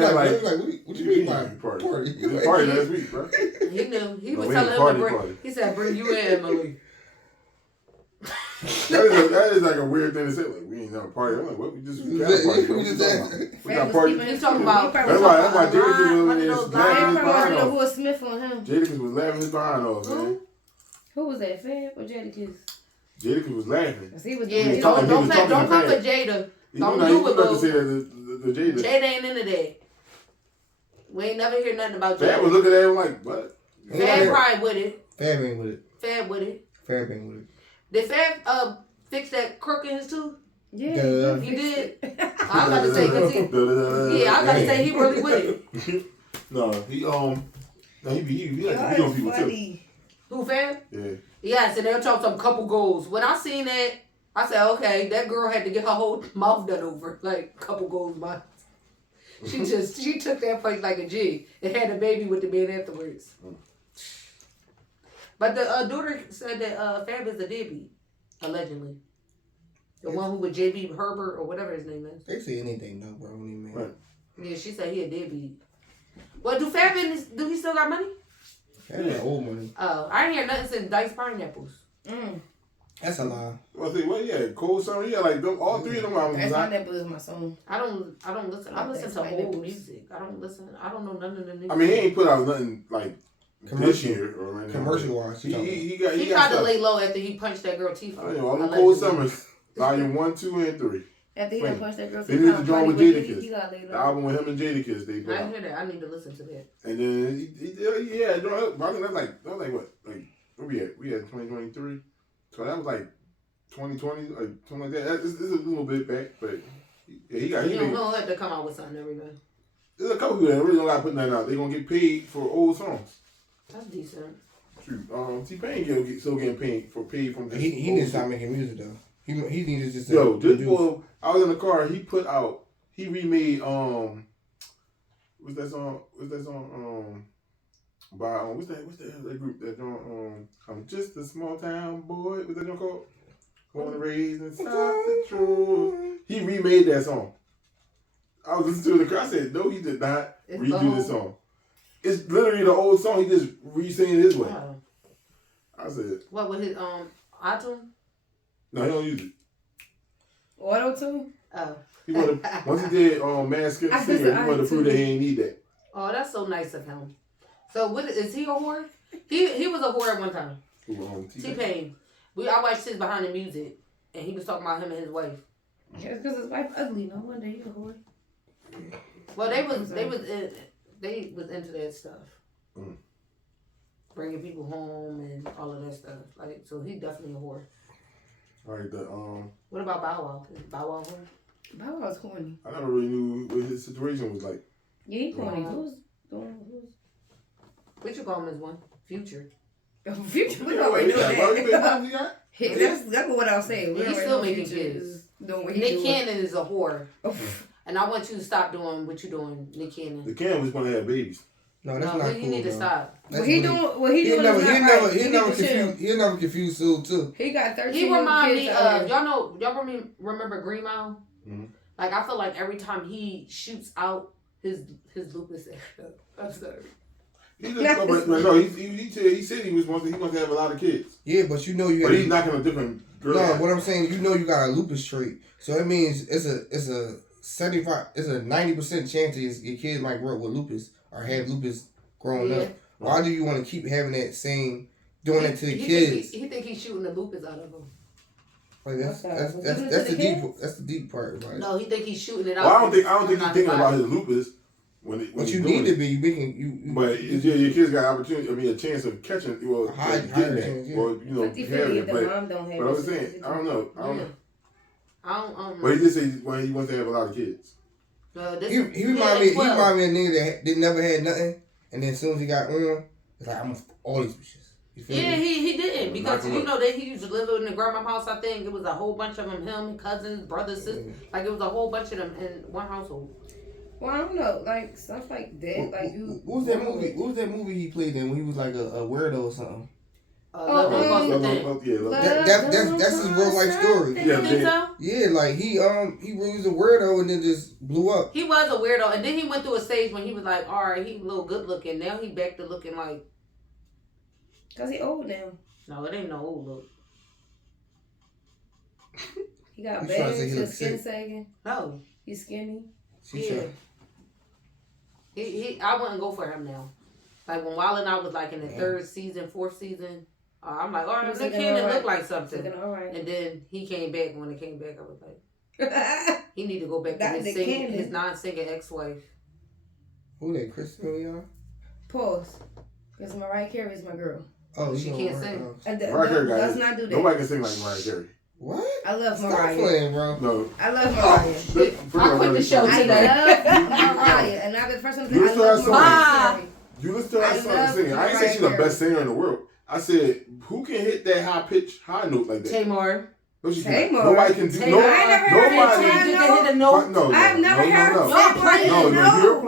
Like, what you mean by party? Party last week, bro. He knew. He was telling him to bring. He said, "Bring you in, Emily." that is like a weird thing to say. Like, we ain't never party. I'm like, what? We got a party. We got party. He's talking about. That's why Jadakiss was laughing his behind off. Will Smith on him. Jadakiss was laughing his behind off, man. Who was that? Fab or Jadakiss? Jadakiss was laughing. Don't come for Jada. Don't do it, bro. To say that the Jada. Jada ain't into that. We ain't never hear nothing about Jada. Fab was looking at him like, what? Fab probably with it. Fab ain't with it. Fab with it. Fab ain't with it. Did Fab fix that crook in his tooth? Yeah, he did. I was about to say, cause he, I was about to say he really with it. No, he gonna people too. Who, Fab? Yeah. Yes, and they'll talk some couple goals. When I seen that, I said, okay, that girl had to get her whole mouth done over, like couple goals, man. She took that place like a G and had a baby with the man afterwards. But the daughter said that Fab is a deadbeat, allegedly. The one who with JB Herbert or whatever his name is. They say anything, no, bro. Man. Right. Yeah, she said he a deadbeat. Well, do he still got money? Fab got old money. Oh, I ain't hear nothing since Diced Pineapples. That's a lie. Cold Summer. Yeah, like all three of them albums. Diced Pineapple is my song. I don't listen. I listen to old music. I don't know none of the new. I mean, he ain't put out nothing like this year or right now. Commercial wise, he tried to lay low after he punched that girl teeth out. All the Cold Summers, volume 1, 2, and 3. After he done punched that girl teeth out. They did the joint with Jadakiss. The album with him and Jadakiss. They put I didn't hear that. I need to listen to that. And then I think that's like what? Like where we at? We had 2023. So that was like 2020, like something like that. This is a little bit back, but yeah, he don't have to come out with something every day. There's a couple people that really don't got putting that out. They gonna get paid for old songs. That's decent. True. T-Pain still getting paid from he needs to stop making music though. He needs to just this boy. I was in the car. He remade what's that song? By what's that group that I'm just a small town boy. What's that song called? Born and raised inside the truth. He remade that song. I was listening to the car. I said, no, he did not redo this song. It's literally the old song. He just re-singing it his way. Wow. I said, what with his iTunes? No, he don't use it. Auto-tune? Oh. Once he did Masked Singer, he wanted to prove that he ain't need that. Oh, that's so nice of him. So what is he a whore? He was a whore at one time. T-Pain. I watched his Behind the Music, and he was talking about him and his wife. Yeah, because his wife ugly. No wonder he a whore. Well, they was into that stuff, bringing people home and all of that stuff. Like, so he definitely a whore. All right, what about Bow Wow? Is Bow Wow whore? Bow Wow's corny. I never really knew what his situation was like. Yeah, he corny. What you call him as one? Future. Future? We already know that. That's what I'll say. He's still making kids. Nick Cannon is a whore. And I want you to stop doing what you're doing, Nick Cannon. The Cannon was going to have babies. No, that's not he cool. need to stop. What he doing is not right. He'll never confuse Sue too. He got 13 He remind me kids of out here. y'all remember Green Mile? Mm-hmm. Like I feel like every time he shoots out his lupus area. I'm sorry. He said he wants to have a lot of kids. Yeah, but you know you got. But he's knocking a different girl. No, what I'm saying, you know you got a lupus trait, so that means it's a 90% chance that your kids might grow up with lupus or have lupus growing up. Why do you want to keep having that doing that to the kids? He think he's shooting the lupus out of them. Like that's the deep part. Right? No, he think he's shooting it out. Well, I don't think he's thinking about his lupus. But you need to be. You making But your kids got opportunity. I mean, a chance of catching. Well, higher chance, yeah. Or having it. But I'm saying, I don't know. But he did say he wants to have a lot of kids. He remind me of a nigga that never had nothing, and then as soon as he got on, it's like I'm all these bitches. Yeah, he didn't because that he used to live in the grandma's house. I think it was a whole bunch of them, him, cousins, brothers, sisters. Like it was a whole bunch of them in one household. Well, I don't know, like stuff like that. Like you. What was that movie? What was that movie he played in when he was like a weirdo or something? That's his real life story. Yeah, like he was a weirdo and then just blew up. He was a weirdo, and then he went through a stage when he was like, all right, he a little good looking. Now he back to looking like. Cause he old now. No, it ain't no old look. He got bags, his skin sagging. No, he's skinny. Yeah. I wouldn't go for him now. Like when Wild and I was like in the third season, fourth season, I'm like, all right, Nick Cannon look like something. And then he came back. When it came back, I was like, he need to go back to his non-singing ex-wife. Who that? Kristen Young? Pause. Because Mariah Carey is my girl. Oh, she can't sing. Mariah Carey does not do that. Nobody can sing like Mariah Carey. What? I love Stop Mariah. playing, bro. No. I love Mariah. I quit the show today. I love Mariah. And I've been first time You I love Mariah. You listen to her song singing. I ain't say she's the best singer in the world. I said, who can hit that high pitch, high note like that? Tamar. No, she can't. Nobody can do. I never heard Tamar hit a note. No, I've never heard No,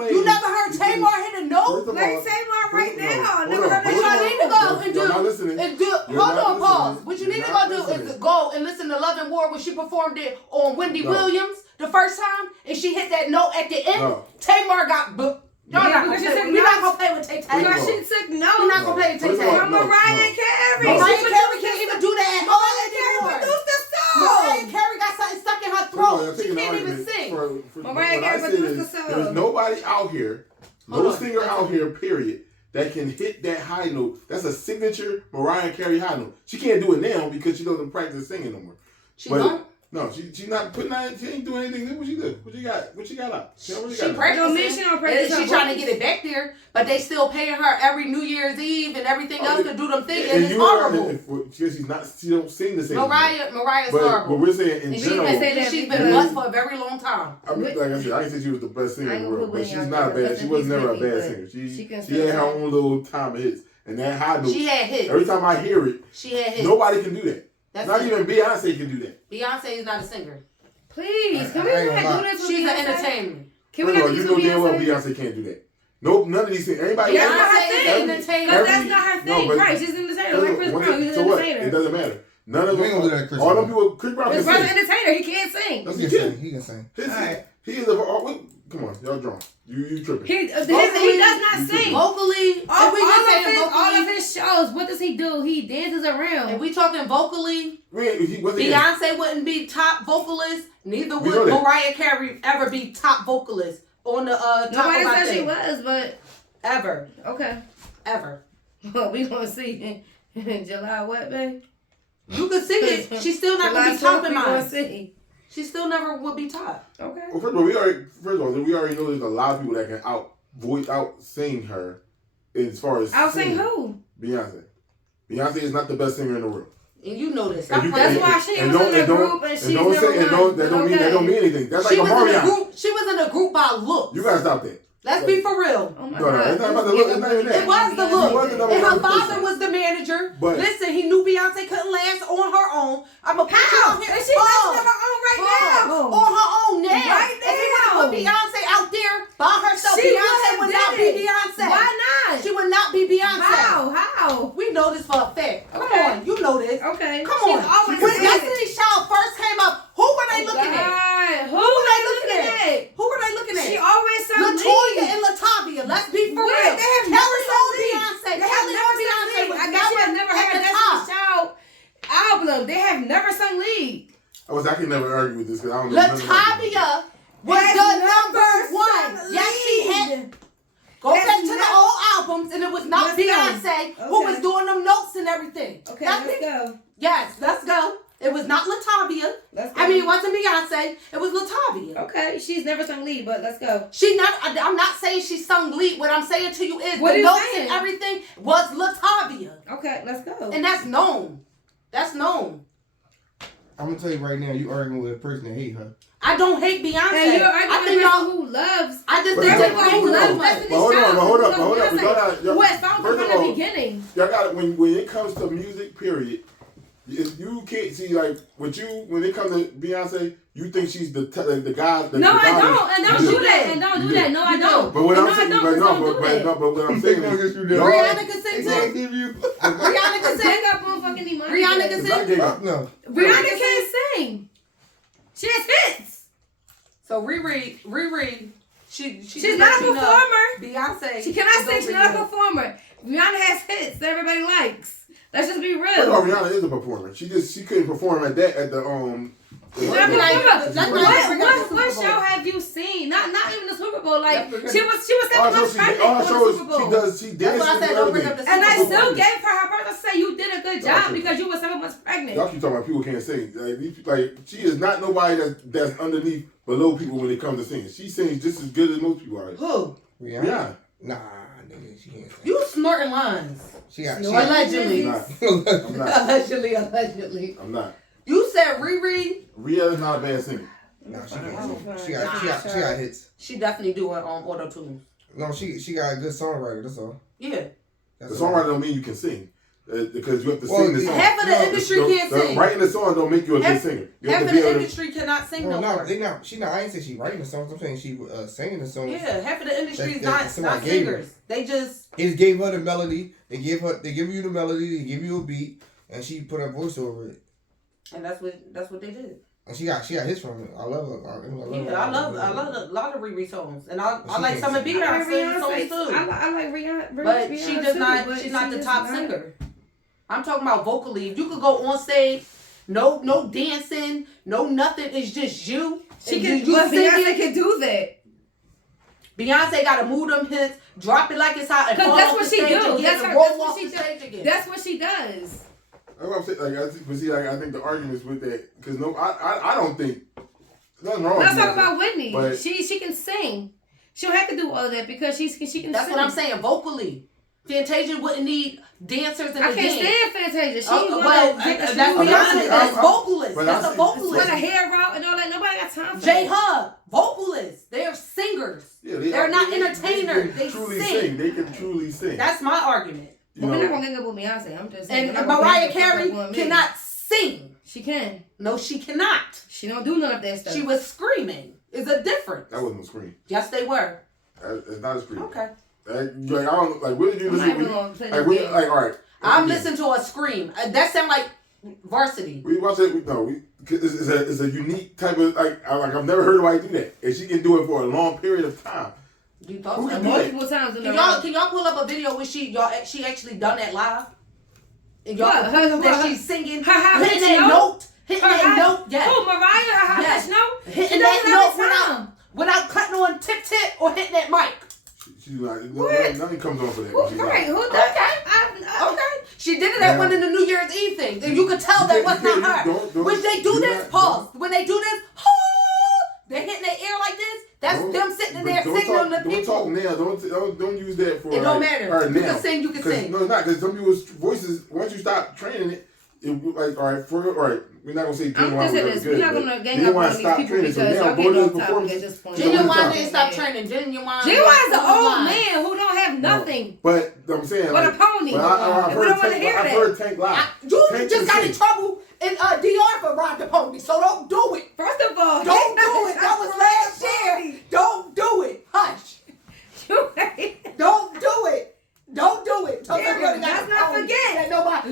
you never heard Tamar hit a note? Play Tamar right now. What y'all need to go and do. Hold on, pause. What you need to go do is go and listen to Love and War when she performed it on Wendy Williams the first time, and she hit that note at the end. Tamar got booked. Y'all not gonna play. We're not gonna play with Tay Tay. Because she took notes. We're not gonna play with Tay Tay. Mariah Carey. Mariah Carey can't even do that. Mariah Carey produced the song. Mariah Carey got something stuck in her throat. She can't even sing. Mariah Carey produced the song. There's nobody out here, no singer out here, period, that can hit that high note. That's a signature Mariah Carey high note. She can't do it now because she doesn't practice singing no more. She don't? No, she's not putting out. She ain't doing anything. What she do? What you got? What she got out? She practicing. She trying to get it back there, but they still paying her every New Year's Eve and everything else to do them things, and it's horrible. She don't sing the same. Mariah's horrible. But we're saying in general, she's been bust for a very long time. I mean, like I said, I didn't say she was the best singer in the world, but she's not bad. She was never a bad singer. She had her own little time of hits, and that high note. She had hits. Every time I hear it, she had hits. Nobody can do that. Not even Beyonce can do that. Beyonce is not a singer. Please, can we not do this with She's Beyonce? an entertainment. Can we not do this with Beyonce? Beyonce can't do that. Nope, none of these things. Anybody? That's not her thing. Because that's not her thing. Right, she's an entertainer. Like Chris Brown, he's an entertainer. It doesn't matter. None of them. All them people. Chris Brown can sing. Chris Brown's an entertainer. He can't sing. He can sing. He is a. Come on, y'all drunk. You tripping. He does not sing. Vocally, all of his shows, what does he do? He dances around. If we talking vocally, Beyonce wouldn't be top vocalist. Neither would Mariah Carey ever be top vocalist on the top. Nobody said she was, but ever. Okay. Ever. Well, we gonna see in July what, babe? You can sing it. She's still not gonna be top in mine. She still never will be top. Okay. Well, first of all, we already know there's a lot of people that can out sing her as far as out-sing who? Beyonce. Beyonce is not the best singer in the world. And you know this. That's why she was in the group and she's never won. That don't mean anything. That's like a Mariana. She was in a group by looks. You gotta stop that. Let's be for real. Oh my God. It's not about the look. It's not even that. It was the look. And her father was the manager. But listen, he knew Beyonce couldn't last on her own. I'm a how? And she's on her own right now. On her own now. Right now. If he would have put Beyonce out there by herself, Beyonce would not be Beyonce. Why not? for a fact. Come Okay. on, you know this. Okay. Come She's on. always When said Destiny's Child first came up, who were they looking at? God. Who Who were were they looking at? Who were they looking at? She always sung Latoya lead. and Latavia. Let's be for What? real. They have Kelly never sung or lead. Beyonce. They have Kelly never or sung Beyonce lead. was I guess you have never at heard the Destiny's top. Child album. They have never sung lead. I can never argue with this because I don't know. none of my business. Latavia was Has the never number one. sung Yes, she had. lead. Go Has back to the never- old albums, and it was not Let's go. Beyonce who Okay. was doing them notes and everything. Okay, That's let's it. go. Yes, let's go. It was not Latavia. Let's go. I mean, it wasn't Beyonce. It was Latavia. Okay, she's never sung lead, but let's go. She never. I'm not saying she sung lead. What I'm saying to you is What the are you notes saying? and everything was Latavia, Okay, let's go. and that's known. That's known. I'm gonna tell you right now, you arguing with a person that hate her. I don't hate Beyonce. And you're I arguing think with y'all. a person who loves. I just But think no, they but hate hold too on, much. Destiny's but hold on, Child, but hold who up, but hold up. loves Beyonce, who has found her First from of the all, beginning. y'all got when it comes to music, period. You can't see like with you when it comes to Beyonce. You think she's the guy? No, I don't. And don't You do that. And don't do that. No, I don't. But what And I'm saying, no, I but don't. no, Don't do that. but what I'm saying is, y'all- Rihanna can sing They too. give you. Rihanna can sing. Take up on fucking emoji. Rihanna can Cause I sing. gave Fuck no. Rihanna can't sing. She has hits. So Riri, She's not a performer. Beyonce. She cannot is sing. She's over not a here. performer. Rihanna has hits that everybody likes. Let's just be First of all, real. Rihanna is a performer. She couldn't perform at the She's not a Like, performer. like, What show have you seen? Not even the Super Bowl. Like That's she was 7 months pregnant all for the shows Super Bowl. she does. She That's dances what I said. and Don't bring up everything. the And I Super Bowl. still gave her birthday to say you did a good job because you were 7 months pregnant. Y'all keep talking about people can't sing. Like she is not nobody that's underneath below people when it comes to singing. She sings just as good as most people are. Who? Rihanna. Nah, nigga, she can't sing. You snorting lines. She got. Allegedly. I'm not. I'm not. Allegedly. I'm not. You said Riri. Rihanna's not a bad singer. Nah, she can't sing. She got hits. She definitely do it on auto tune. No, she got a good songwriter. That's all. Yeah. That's The all. songwriter don't mean you can sing. Because you have to Well, sing the song. Half of the industry can't sing. Writing the song don't make you a good Half- singer. You Half have of to be the able to. industry cannot sing Well, no no, more. they not. She not. I ain't say she writing the songs. I'm saying she singing the songs. Yeah, half of the industry is That not somebody gave her. singers. They just They just gave her the melody. They give you the melody. They give you a beat, and she put her voice over it. and that's what they did. And she got hits from it. I love her. Yeah, I love a lot of Riri songs, and I She like can't some of sing. Beyonce's songs too. I like Rihanna. But she does not. But She's not the just top not- singer. I'm talking about vocally. If you could go on stage, no dancing, no nothing. It's just you. She and can. you But singing. Beyonce can do that. Beyonce got to move them hits, drop it like it's hot, and 'Cause fall that's off what the she stage do. again That's and her- roll that's what off she the does. stage again. That's what she does. That's what I'm saying. I think the arguments with that because I don't think nothing wrong. Let's with talk Beyonce, about Whitney. but- She can sing. She don't have to do all of that because she can. That's sing. what I'm saying. Vocally, Fantasia wouldn't need dancers in I the can't dance. stand Fantasia. She well, wanna take a that's smooth Beyonce. dance. That's vocalist. but That's I a see- vocalist. With a hair route and all that. Nobody got time for J that. Hub, vocalists. They're singers. Yeah, They're not entertainers. They truly sing. They can truly sing. That's my argument. you But we're know, not gonna gang up with Beyonce. I'm just saying. And we're not gonna Mariah gang up Carey with one man. cannot sing. She can. No, she cannot. She don't do none of that stuff. She was screaming. Is a difference. that wasn't a scream. Yes, they were. It's not a scream. Okay. I don't like. What did you I'm not listen even to? gonna play Like, this game. all right. I'm Okay. listening to a scream. That sound like Varsity. We watch it. It's a unique type of like I've never heard anybody do that, and she can do it for a long period of time. You thought Who so? can do multiple times in a Can row. y'all pull up a video where she actually done that live? And y'all What? can prove that Her- she's singing, her high hitting pitch that note? note, hitting Her that high- note, yes. Who, Mariah? Her high Yes. pitch note? She Hitting does that it note every time. without cutting on tip or hitting that mic. She's like What? nothing comes on for that. Who, She's right? like, Who Okay. that? Okay. She did it at Yeah. one of the New Year's Eve things. And you could tell that was not her. don't- When they do do this, not- pause. When they do this, they're hitting their ear like this. That's don't- them sitting but there don't signaling talk, the people. Don't talk now. Don't use that for. It don't like, matter. her You now. can sing, you can 'Cause- sing. No, it's not because some people's voices. Once you stop training it, like all right. We're not gonna say I'm Genuine just saying was this. good, We're not but gonna gang Genuine up on these stopped people training, so because now y'all go getting to off the topic performance. at this point. Genuine didn't stop training. Genuine. Genuine's an old man who don't have nothing But I'm saying but like, a pony. but I've And we don't want to heard hear I've that. heard Tank live. You Tank just can got in sing. trouble in DR for Ride the Pony, so don't do it. First of all, Don't do it. That was last year. Don't do it. Hush. Don't do it. Don't do it. Don't Yeah, everybody let's got a not pony forget. that nobody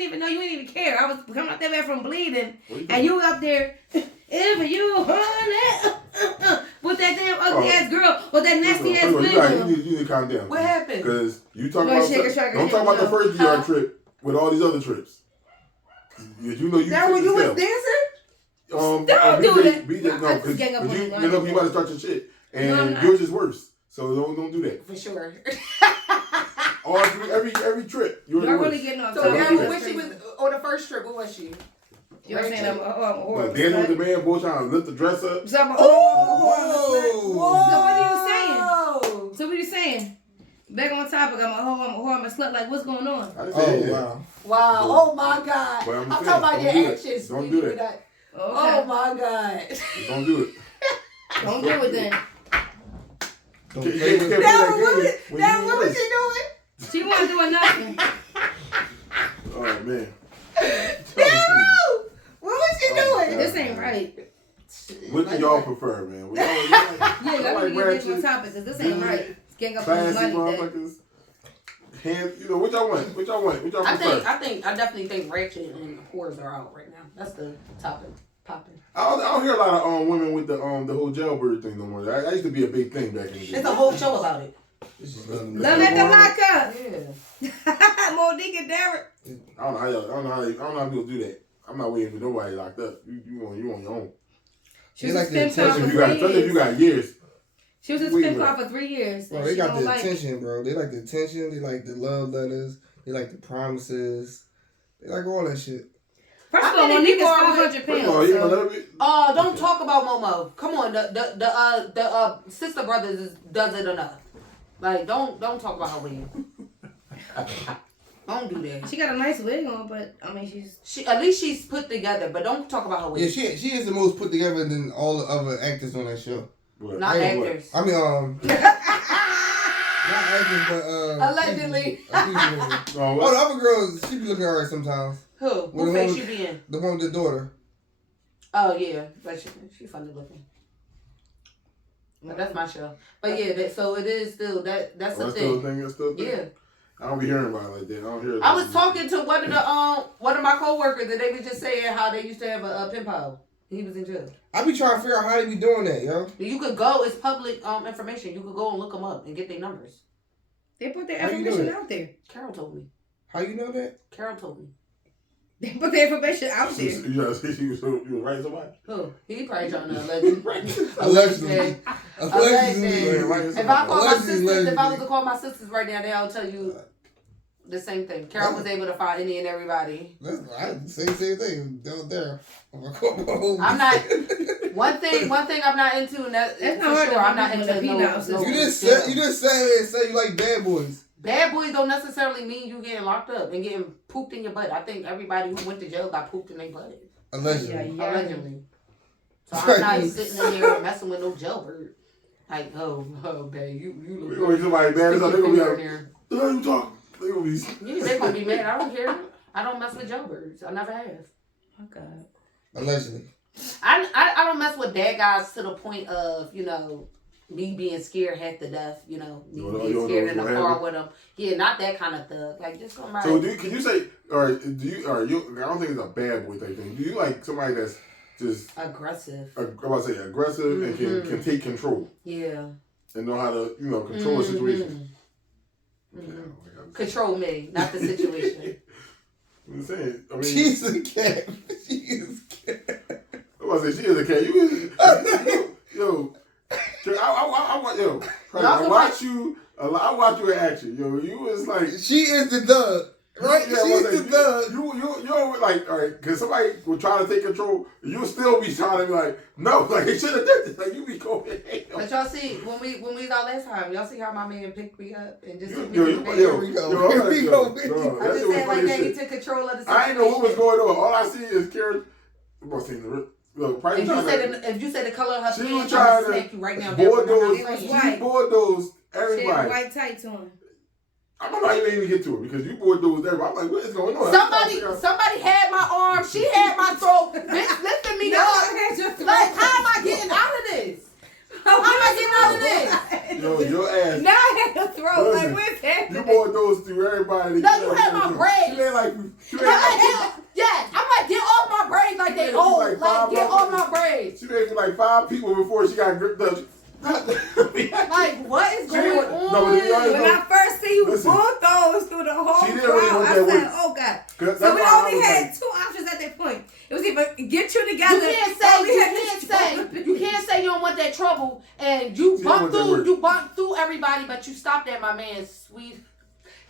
didn't even know. You didn't even care. I was coming out that bathroom bleeding, What and you up there, if you honey, with that damn ugly ass girl, with that nasty ass wig on. You need to calm down. What happened? Because you talk Go about shake a track don't and talk about the hit first DR trip with all these other trips. You know you. That when you was yourself. dancing? Don't do that. BJ, no, I just because gang up on you you. know you about to start your shit, No, and I'm not. yours is worse. So don't do that. For sure. Every trip, yours You're is worse. really getting off So don't topic. do now, that. when she was on the first trip, what was she? You're saying I'm a Like, horrible dancing with slut. the man, boy, trying to lift the dress up. So I'm a horrible Whoa. So what are you saying? Whoa. So what are you saying? Back on topic, I'm a hoe, I'm a whore, I'm a slut. Like, what's going on? I didn't Oh, say that. wow. Wow. Oh my God. But I'm saying, talking about don't your do that. actions. Don't when do you that. that. Okay. Oh my God. Don't do it. Don't do it then. Don't Can't play play with that Now game when you what was worse. she doing? She wasn't doing nothing. Oh man. No. What was she Oh, doing? This ain't right. What do y'all prefer, man? Y'all Yeah, y'all like need to get ratchet, on topic because this ain't right. Gang up on classy money. motherfuckers. Hand, you know what y'all want? What y'all want? What y'all I prefer? definitely think Ratchet and whores are out right now. That's the topic popping. I don't hear a lot of women with the whole jailbird thing no more. I used to be a big thing back in the day. There's a whole show about it. This is nothing. Love at the lockup. Yeah. Monique and Derek. I don't know how people do that. I'm not waiting for nobody locked up. You on your own. She They was like a the spin clock attention. for Especially if you 3 years. got years. She was a Wait a spin minute. clock for 3 years. Bro, and they she got don't the like. attention, bro. They like the attention. They like the love letters. They like the promises. They like all that shit. First of How all, many Monique is people are 500 First of all, pounds. you know, So. let me- Don't talk about Momo. Come on, the sister brothers does it enough. Like don't talk about her wig. Don't do that. She got a nice wig on, but I mean, She at least she's put together, but don't talk about her wig. Yeah, she is the most put together than all the other actors on that show. What? Not I ain't actors. I mean, not actors, but Allegedly. people. Oh, Oh, what? the other girls, she be looking alright sometimes. Who? Well, What the face one she be in? The one with the daughter. Oh yeah, but she funny looking. But that's my show. But yeah, so it is still that's the That's still a thing. thing. That's still a thing. Yeah. I don't be hearing about it like that. I don't hear. I was talking to one of my coworkers and they was just saying how they used to have a pen pal. He was in jail. I be trying to figure out how they be doing that, yo. You could go. It's public information. You could go and look them up and get their numbers. they put their How you information doing? out there. Carol told me. How you know that? Carol told me. They put their information out You there. was right somebody. Who? He probably trying to allegedly. Allegedly. Allegedly. Right. If I call my Allegedly, sisters, if I was allegedly. to call my sisters right now, they all tell you the same thing. Carol was able to find any and everybody. I say the same thing. Down there. I'm not. One thing I'm not into, and that's It's for not hard to sure. I'm not find into people that be no. You just said you like bad boys. Bad boys don't necessarily mean you getting locked up and getting pooped in your butt. I think everybody who went to jail got pooped in their butt. Allegedly. Yeah. Allegedly. So I'm not sitting in here messing with no jailbird. Like, oh, babe, you look When somebody bad as hell, they gonna be in like, there. "The hell you talking?" They gonna be. Yeah, they gonna be mad. I don't care. I don't mess with jailbirds. I never have. Oh God. Allegedly. I don't mess with bad guys to the point of, me being scared half to death, me You being don't scared know in the what's car gonna with them. Yeah, not that kind of thug. Like, just somebody. So can you say, or do you? I don't think it's a bad boy type thing. Do you like somebody that's just aggressive. I was about to say aggressive and can take control Yeah. and know how to control a situation? Mm-hmm. Control me, not the situation. I'm just saying. I mean, She's a cat. She is a cat. I was about to say she is a cat. Yo. I watch you in action. Yo, you was like. She is the thug. Right? Yeah, She's like, the thug. You like, all right, because somebody will try to take control, you'll still be trying to be like, no, like, they should have done this. Like, you be going, hey, yo. But y'all see, when we was out last time, y'all see how my man picked me up and just took me Yo, to you, the bed? Here we go. Here we go. No, I that just shit was said funny like as that, he shit. took control of the situation. I didn't know what was going on. All I see is Karen. I'm going to say Pryce If you say the color of her she skin, was I'm trying gonna to smack you right now. bulldoze, It was she white. bulldozed She had everybody. white tights on. I don't know how you didn't even get to it because you bulldozed everybody. I'm like, what is going on? Somebody had my arm. She had my throat. Bitch, lifting me up. Like, how am I getting out of this? How am I getting out of this? Yo, your ass. Now I had to throw. Listen, Like, where's that? You poured those through everybody. No, you had my braids. She had like. Yes, I'm like, get off my braids like they old. Like, get off my braids. She made me like 5 people before she got gripped up. Like, what is going on? No, when I first see you pulled those through the whole she didn't really crowd, want I that said, work. oh God. So we only had 2 options at that point. It was either get you together. You can't say you don't want that trouble and you bumped through everybody, but you stopped at my man's sweet.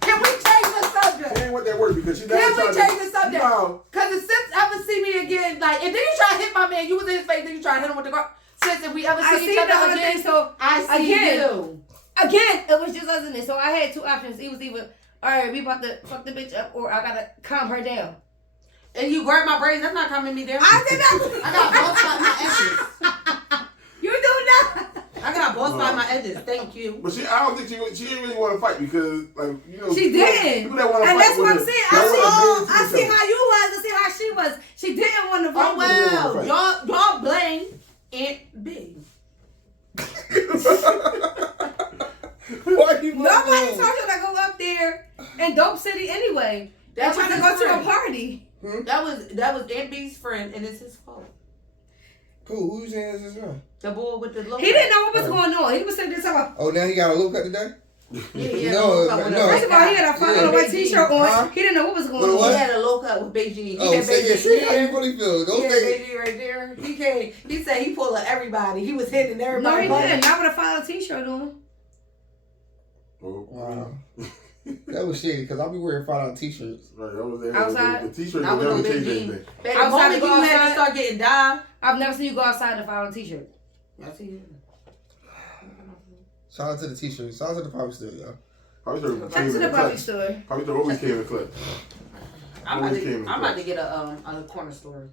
Can we change the subject? She ain't want that work because she Can we change the subject? No. Because if Sips ever see me again, like, and then you try to hit my man, you was in his face, then you try to hit him with the car. Since if we ever see each other again, thing, so I see you. Again, it was just us in it. So I had 2 options. It was either, all right, we about to fuck the bitch up, or I gotta calm her down. And you grab my braids, that's not calming me down. I did that. I got both by my edges. You do that. I got both by my edges. Thank you. But I don't think she didn't really want to fight because, like, you know. She did. People that want to fight. And that's what I'm saying. I see how. how you was. I see how she was. She didn't want to fight. Oh, well. Y'all blame Aunt B. Nobody told you to go up there in Dope City anyway. They That tried was to his go to friend. a party. That was Aunt B's friend, and it's his fault. Cool. Who you saying is his son? The boy with the low. He didn't know what was going on. He was sitting there talking about. Oh, now he got a low cut today? Yeah, No, First of all, he had a $5 white t-shirt on. Huh? He didn't know what was going What? on. He had a low cut with Beijing. He Oh, had say Beijing. see how you really feel. Don't He had say Beijing right there. He came. He said he pulled everybody. He was hitting No, everybody. he didn't. Not with a $5 t-shirt on. Oh, wow. That was shady because I'll be wearing $5 t-shirts. Right, that was there. Outside? The t-shirt Not would with never no change Beijing. anything. Baby, the Outside moment to go you had outside? to start getting died. I've never seen you go outside in a $5 t-shirt. I see you. Shout out to the t-shirts. Shout out to the power still, y'all. Probably Come to the puppy store. Probably always came in the club. I'm about to get a corner store.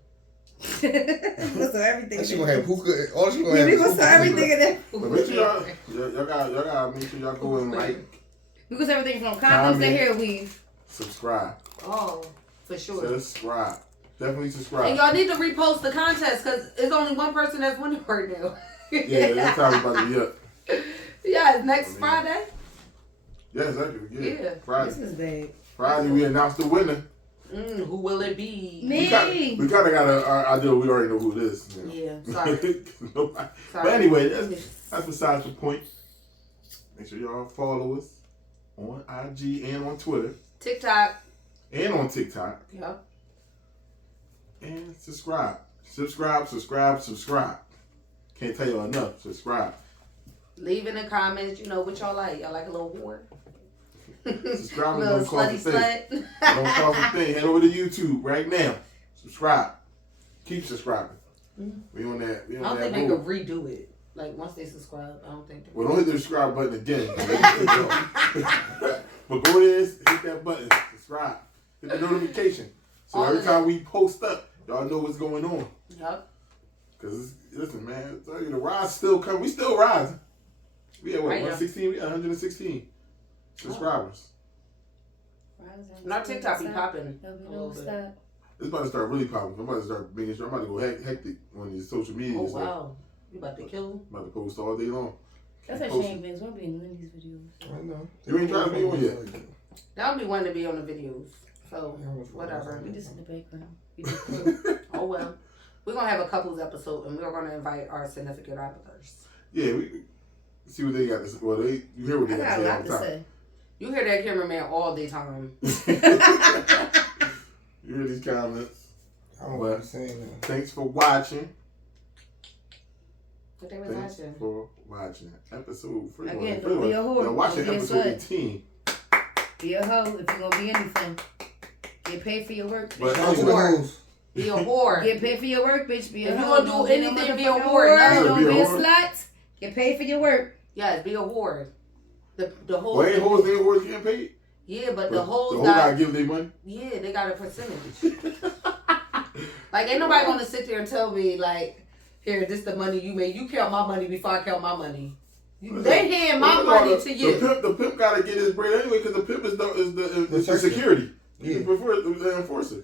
So everything. She gonna have hookah. All she gonna Yeah, have we is gonna sell hookah. everything in there. But make sure y'all gotta make sure y'all go and like, We got everything from condoms to Comment. hair weave. subscribe. Oh, for sure. Subscribe. Definitely And subscribe. y'all need to repost the contest because it's only one person that's winning right now. Yeah, that's how we about to be up. Yeah, it's next Friday. Yeah, exactly. Yeah. Yeah. Friday. This is big. Friday we announce the winner. Who will it be? Me. We kind of got our idea. We already know who it is. You know. Yeah, sorry. Nobody. Sorry. But anyway, that's besides the point. Make sure y'all follow us on IG and on Twitter TikTok. and on TikTok. Yep. And subscribe. Subscribe. Can't tell y'all enough. Subscribe. Leave in the comments, what y'all like. Y'all like a little whore? Subscribe. Little Don't cost a slutty thing. slut. Don't cost a thing. Head over to YouTube right now. Subscribe. Keep subscribing. We on that. I don't think they could redo it. Like, once they subscribe, I don't think they Well, don't hit the subscribe button again. But go there, hit that button. Subscribe. Hit the notification. So All every of time we post up, y'all know what's going on. Yep. Because, listen, man, I tell you, the rise still coming. We still rising. We at what, Right now. 116? We at 116 subscribers. And our TikTok be popping. There'll be a no little bit. stop. It's about to start really popping. I'm about to start making sure. I'm about to go hectic on these social media. Oh, and stuff. wow. You about to kill him? I'm about to post all day long. That's a Post shame, Vince. We'll be in Wendy's videos. I know. You ain't trying to be on yet. That would be one to be on the videos. So, whatever. We just in the background. We just cool. Oh, well. We're going to have a couples episode, and we're going to invite our significant others. Yeah, we see what they got to say. Well, you hear what I they got a got lot to to say all say. You hear that cameraman all day time. the time. You hear these comments. I don't know what I'm saying now. Thanks for watching. What they was Thanks watching? for watching. Episode free. Again, don't be a whore. You're watching Don't be a episode slut. 18. Be a hoe if you're gonna be anything. Get paid for your work, bitch. But Shout out to the Whore. hoes. Be a whore. Get paid for your work, bitch. Be a If you hoe. gonna do Don't be no anything, be a motherfucking whore. No. Don't Be a be a whore. slut. Get paid for your work. Yes, be a whore. The whole Well, ain't hoes getting paid? Yeah, but the The whole whole gotta give their money? yeah, they got a percentage. Like, ain't nobody gonna sit there and tell me, like, here, this the money you made. You count my money before I count my money. They hand my money to you. The pimp gotta get his bread anyway because the pimp is the security. Yeah. Before the enforcer.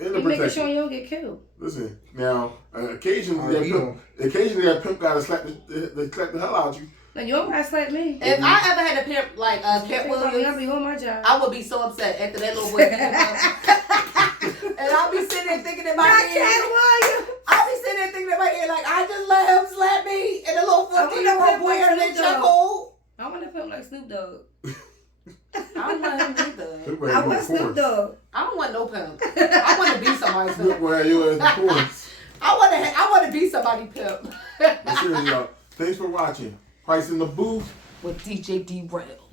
And the You making protection. sure you don't get killed. Listen, now occasionally Alright, that pimp gotta slap the hell out you. No, you don't gotta slap me. If I ever had a pimp like Cat I'll Williams, be on my job. I would be so upset after that little boy came up. And I'll be sitting there thinking in my head. I'll be sitting there thinking in my head like, I just let him slap me, and the little 14-year-old boy heard that chuckle. I want to feel like Snoop Dogg. I don't want him either. I want Snoop Dogg. I don't want no pimp. I want to be somebody's pimp. Well, you as the course. I want to be somebody's pimp. Seriously, y'all. Thanks for watching. Pryce in the Booth with DJ D-Rail.